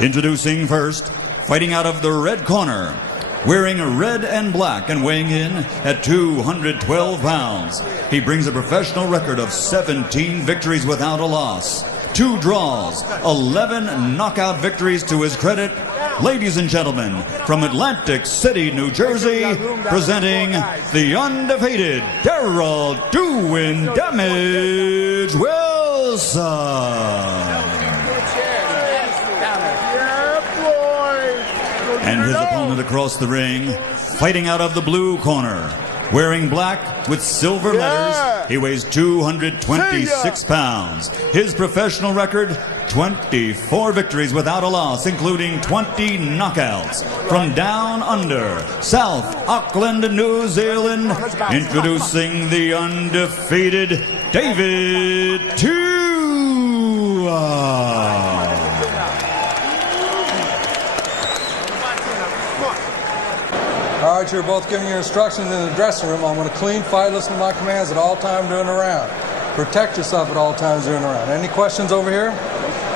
Introducing first, fighting out of the red corner, wearing red and black and weighing in at 212 pounds. He brings a professional record of 17 victories without a loss, 2 draws, 11 knockout victories to his credit. Ladies and gentlemen, from Atlantic City, New Jersey, presenting the undefeated Darroll doing damage Wilson. And his opponent across the ring, fighting out of the blue corner, wearing black with silver letters. He weighs 226 pounds. His professional record, 24 victories without a loss, including 20 knockouts. From down under, South Auckland, New Zealand, introducing the undefeated David Tua. All right, you're both giving your instructions in the dressing room. I'm going to clean, fight, listen to my commands at all times during the round. Protect yourself at all times during the round. Any questions over here?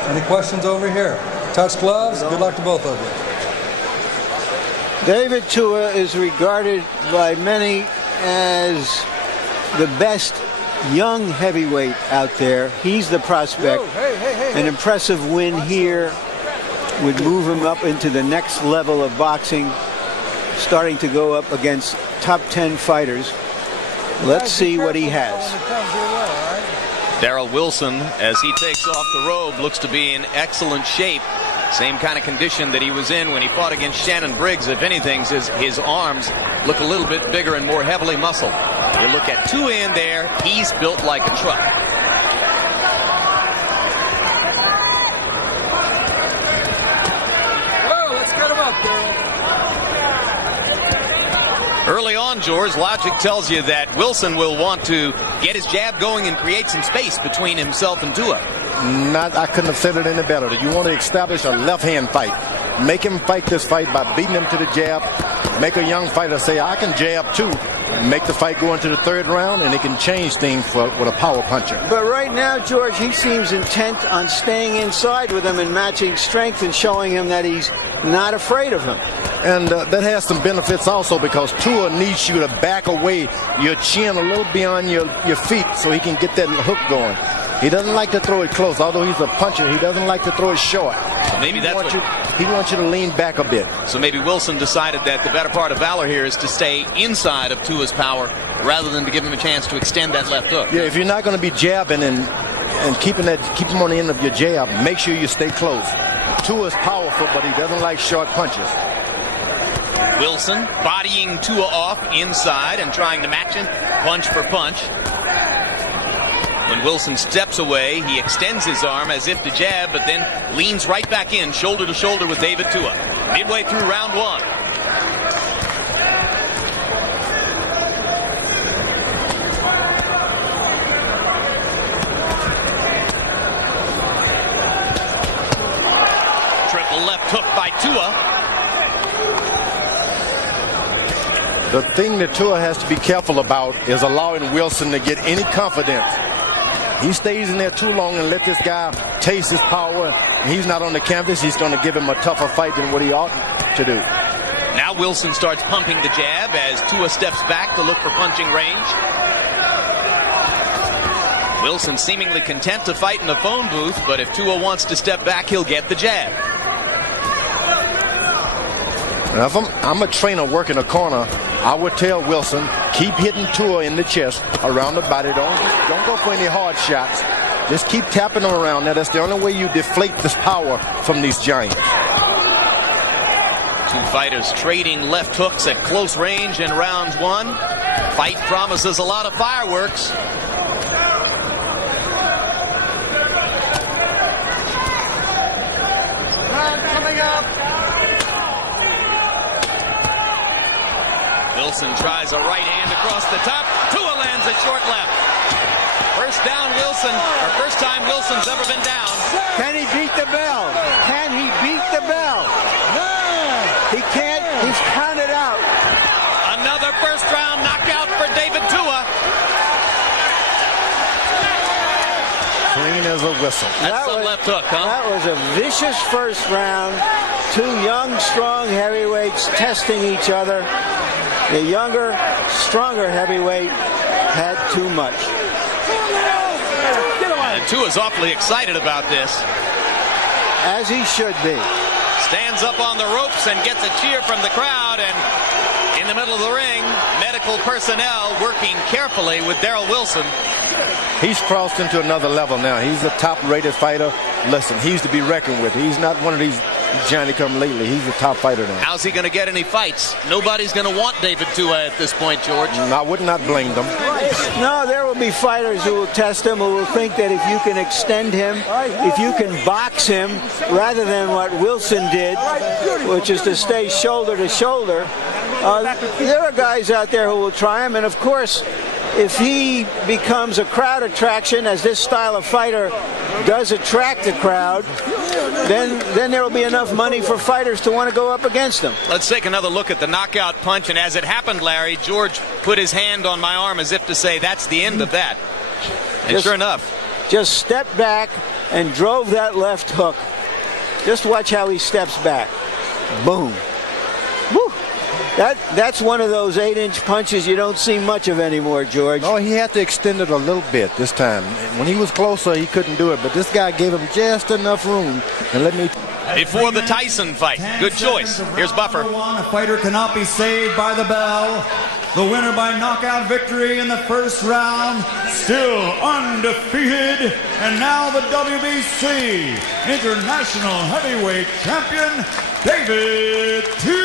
Any questions over here? Touch gloves. Good luck to both of you. David Tua is regarded by many as the best young heavyweight out there. He's the prospect. An impressive win here would move him up into the next level of boxing, starting to go up against top 10 fighters. Let's see what he has. Darroll Wilson, as he takes off the robe, looks to be in excellent shape. Same kind of condition that he was in when he fought against Shannon Briggs. If anything, his arms look a little bit bigger and more heavily muscled. You look at Tua in there, he's built like a truck. Early on, George, logic tells you that Wilson will want to get his jab going and create some space between himself and Tua. I couldn't have said it any better. You want to establish a left-hand fight. Make him fight this fight by beating him to the jab. Make a young fighter say, I can jab too. Make the fight go into the 3rd round, and he can change things with a power puncher. But right now, George, he seems intent on staying inside with him and matching strength and showing him that he's not afraid of him. And that has some benefits also, because Tua needs you to back away your chin a little beyond your feet so he can get that hook going. He doesn't like to throw it close. Although he's a puncher, he doesn't like to throw it short. Maybe that's what he wants you to lean back a bit. So maybe Wilson decided that the better part of valor here is to stay inside of Tua's power rather than to give him a chance to extend that left hook. Yeah, if you're not going to be jabbing and keep him on the end of your jab, make sure you stay close. Tua's powerful, but he doesn't like short punches. Wilson bodying Tua off inside and trying to match him punch for punch. When Wilson steps away, he extends his arm as if to jab, but then leans right back in, shoulder to shoulder with David Tua. Midway through round 1. Triple left hook by Tua. The thing that Tua has to be careful about is allowing Wilson to get any confidence. He stays in there too long and let this guy taste his power. He's not on the canvas. He's going to give him a tougher fight than what he ought to do. Now Wilson starts pumping the jab as Tua steps back to look for punching range. Wilson seemingly content to fight in the phone booth, but if Tua wants to step back, he'll get the jab. Now, if I'm a trainer working a corner, I would tell Wilson, keep hitting Tua in the chest, around the body. Don't go for any hard shots. Just keep tapping him around there. That's the only way you deflate this power from these giants. 2 fighters trading left hooks at close range in round 1. Fight promises a lot of fireworks. Coming up. Wilson tries a right hand across the top. Tua lands a short left. First down Wilson, or first time Wilson's ever been down. Can he beat the bell? Can he beat the bell? He can't. He's counted out. Another first round knockout for David Tua. Clean as a whistle. That's some left hook, huh? That was a vicious first round. Two young, strong heavyweights testing each other. The younger, stronger heavyweight had too much. And Tua's awfully excited about this. As he should be. Stands up on the ropes and gets a cheer from the crowd, and in the middle of the ring, medical personnel working carefully with Darroll Wilson. He's crossed into another level now. He's a top-rated fighter. Listen, he's to be reckoned with. He's not one of these Johnny-come-lately. He's a top fighter now. How's he going to get any fights? Nobody's going to want David Tua at this point, George. I would not blame them. No, there will be fighters who will test him, who will think that if you can extend him, if you can box him, rather than what Wilson did, which is to stay shoulder to shoulder, there are guys out there who will try him, and of course, if he becomes a crowd attraction, as this style of fighter does attract the crowd, then there will be enough money for fighters to want to go up against him. Let's take another look at the knockout punch, and as it happened, Larry, George put his hand on my arm as if to say, that's the end of that. And sure enough. Just stepped back and drove that left hook. Just watch how he steps back. Boom. Woo. That's one of those 8-inch punches you don't see much of anymore, George. Oh, he had to extend it a little bit this time. When he was closer, he couldn't do it, but this guy gave him just enough room. And let me... Before the Tyson fight. Good choice. Here's Buffer. A fighter cannot be saved by the bell. The winner by knockout victory in the first round, still undefeated, and now the WBC International Heavyweight Champion, David Tua.